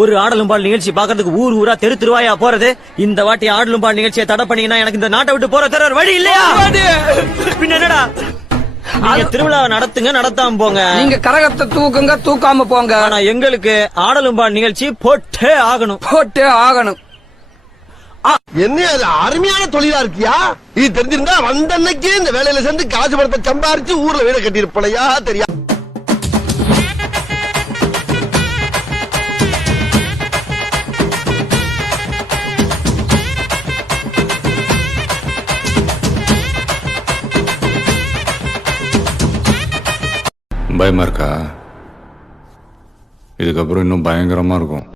ஒரு ஆடலும் பால் நிகழ்ச்சி பாக்குறதுக்கு ஊர் ஊரா தெரு திருவாயா போறது. இந்த வாட்டி ஆடலும் பால் நிகழ்ச்சியை தடை பண்ணீங்கன்னா எனக்கு இந்த நாட்டை விட்டு போற தர வழி இல்லையா? பின்ன என்னடா, நீங்க திருவிழாவை நடத்துங்க, நடத்தாம போங்க. நீங்க கரகத்தை தூக்குங்க, தூக்காம போங்க. ஆனா எங்களுக்கு ஆடலும் பால் நிகழ்ச்சி போட்டே ஆகணும், போட்டே ஆகணும். என்ன அது அருமையான தொழிலா இருக்கியா? இது தெரிஞ்சிருந்தா வந்த அன்னைக்கே இந்த வேலையில சேர்ந்து காசு பணத்தை சம்பாரிச்சு ஊர்ல வீட கட்டியிருப்பலையா தெரியா? பயமா இருக்கா? இதுக்கப்புறம் இன்னும் பயங்கரமா இருக்கும்.